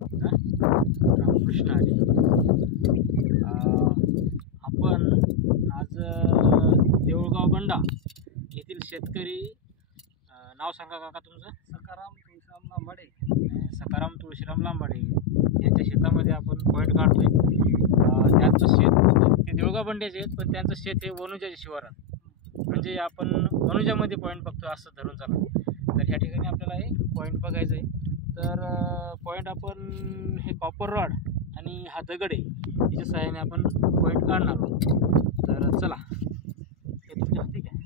रामकृष्ण हरी. आपण आज देऊळगाव बंडा येथील शेतकरी, नाव सांगा काका तुमचं? सकाराम तुळशीराम लांबाडे. सकाराम तुळशीराम लांबाडे यांच्या शेतामध्ये आपण पॉईंट काढतोय. त्यांचं शेत ते देऊळगाव बंड्याचे आहेत, पण त्यांचं शेत हे वनुजाच्या शिवारात, म्हणजे आपण वनुजामध्ये पॉईंट बघतोय असं धरून चालू. तर ह्या ठिकाणी आपल्याला हे पॉईंट बघायचं आहे. तर पॉईंट आपण हे कॉपर रॉड आणि हा दगड आहे याच्या सहाय्याने आपण पॉईंट काढणार आहोत. तर चला, हे तुमच्या हाती घ्या.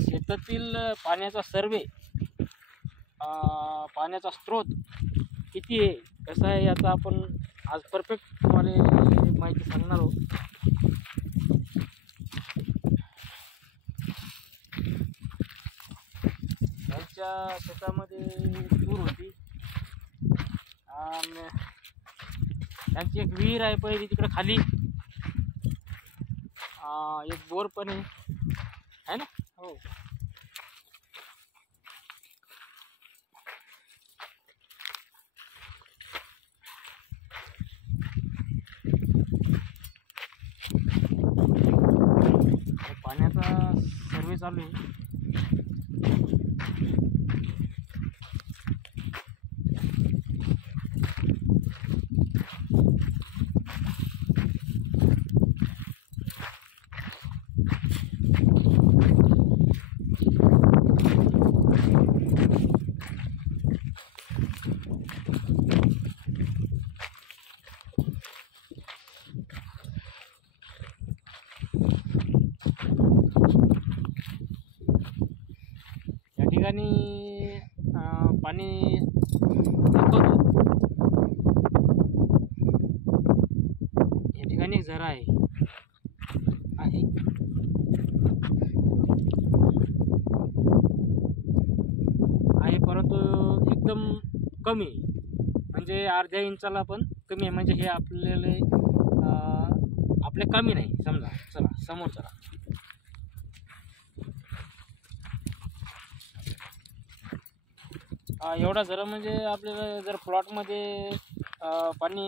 शेतातील पाण्याचा सर्वे, पाण्याचा स्रोत किती आहे कसं आहे याचा आपण आज परफेक्ट तुम्हाला माहिती सांगणार आहोत. त्यांच्या शेतामध्ये तूर होती आणि त्यांची एक विहीर आहे पहिली तिकडे खाली, एक बोर पण आहे ना. हो, पाण्याचा सर्वे चालू आहे. या ठिकाणी पाणी दाखवतो. या ठिकाणी एक झरा आहे परंतु एकदम कमी, म्हणजे अर्ध्या इंचाला पण कमी आहे. म्हणजे हे आपल्याला आपल्या कमी नाही समजा. चला समोर चला. एवढा झरा म्हणजे आपल्याला जर प्लॉटमध्ये पाणी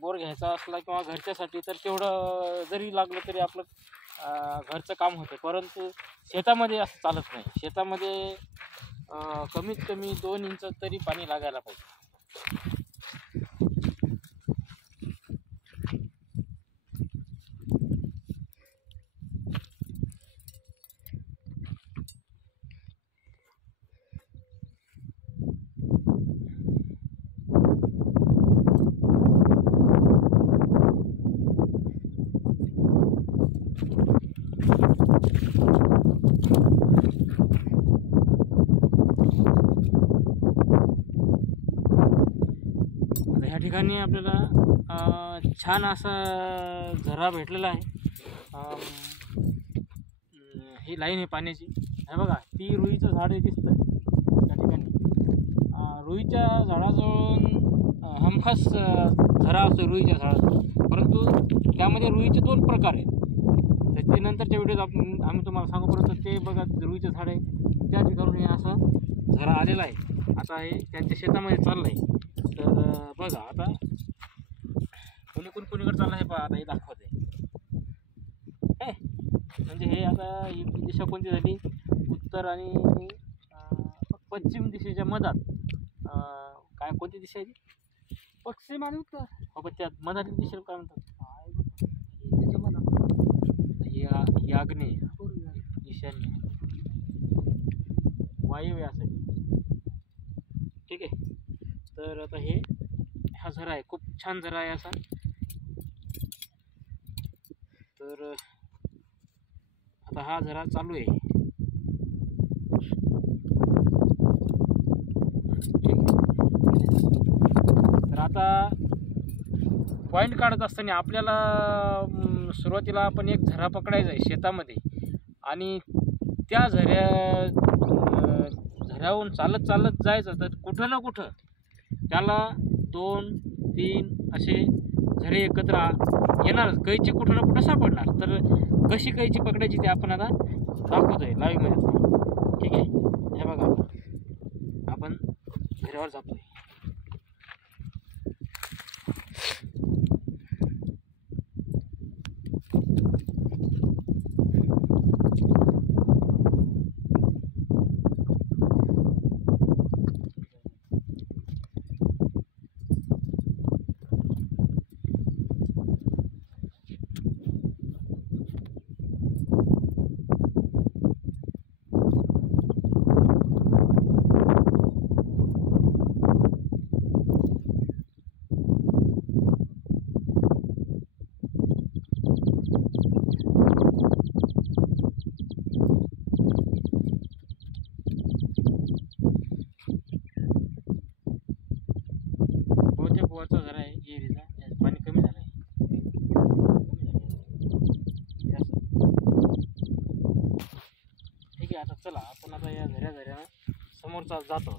बोर घ्यायचा असला किंवा घरच्यासाठी तर तेवढं जरी लागलं तरी आपलं घरचं काम होतं. परंतु शेतामध्ये असं चालत नाही. शेतामध्ये कमीत कमी 2 इंच तरी पाणी लागायला पाहिजे. ह्या ठिकाणी आपल्याला छान असा झरा भेटलेला आहे. ही लाईन आहे पाण्याची. हे बघा, ती रुईचं झाड दिसतं त्या ठिकाणी. रुईच्या झाडाजवळून हमखास झरा असतो रुईच्या झाडाजवळ, परंतु त्यामध्ये रुईचे 2 प्रकार आहेत. तर ते नंतरच्या व्हिडिओत आम्ही तुम्हाला सांगू. परंतु ते बघा, रुईचं झाड आहे त्या ठिकाणी हे असा झरा आलेला आहे. आता हे त्यांच्या शेतामध्ये चाललं आहे. तर बघा, आता कुणीकडे चाललं आहे पहा. आता हे दाखवते हे, म्हणजे हे आता ही दिशा कोणती झाली? उत्तर आणि पश्चिम दिशेच्या मधात. काय कोणती दिशा आहे ती? पश्चिम आणि उत्तर. हो, पण त्या मधातील दिशेला काय म्हणतात? त्याच्या मधात ही आग्नेय, ईशान्य, वायव्य असं. ठीक आहे. तर आता हा झरा आहे, खूप छान झरा आहे असा. तर आता हा झरा चालू आहे. ठीक आहे. तर आता पॉईंट काढत असताना आपल्याला सुरुवातीला आपण एक झरा पकडायचा आहे शेतामध्ये, आणि त्या झऱ्याहून चालत जायचं. तर कुठं ना कुठं त्याला 2-3 असे झरे एकत्र येणारच, कैची कुठं ना कुठं सापडणार. तर कशी कैची पकडायची ते आपण आता दाखवतोय लाईव्हमध्ये. ठीक आहे, हे बघा आपण झऱ्यावर जातोय. बहुतेक वरचा झरा आहे एरीचा, याचं पाणी कमी झालं आहे. ठीक आहे, आता चला आपण आता या झऱ्यानं समोरचा जातो.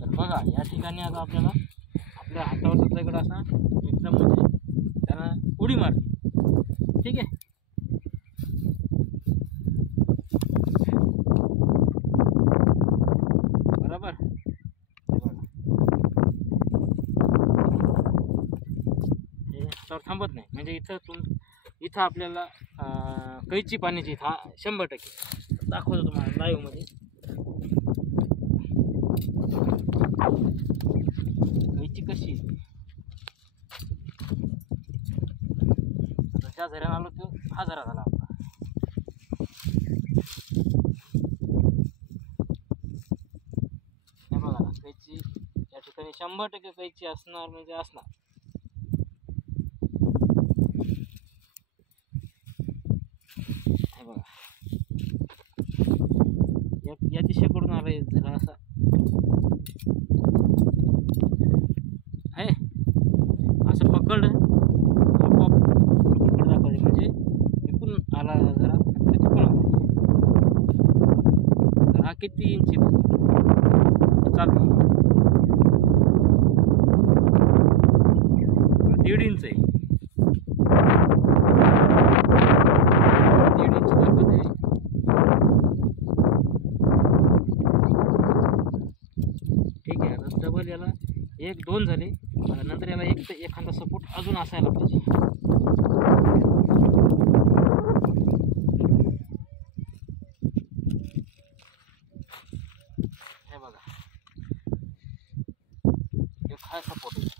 तर बघा या ठिकाणी आता आपल्याला आपल्या हातावरचा दगड असा एकदम म्हणजे त्याला उडी मारली. ठीक आहे, बरोबर. हे हातावर थांबत नाही, म्हणजे इथं आपल्याला कैची पाण्याची इथं 100% दाखवतो तुम्हाला लाईव्हमध्ये. कैची कशी आता ज्या झऱ्यानं आलो तो हा झरा झाला आपला. हे बघा ना, कैची या ठिकाणी 100% कैची असणार म्हणजे असणार. हे बघा या दिशेकडून आलाय झरा असा आहे. असं पकडलं इकडे दाखवते म्हणजे इकडून आला जरा तिकडून आला. तर हा किती इंची बघा चालतो, 1.5 इंच आहे. 1.5 इंच दाखवते. ठीक आहे, आता डबल याला 1-2 झाले, नंतर याला एखादा सपोर्ट अजून असायला पाहिजे. हे बघा एक हा सपोर्ट आहे.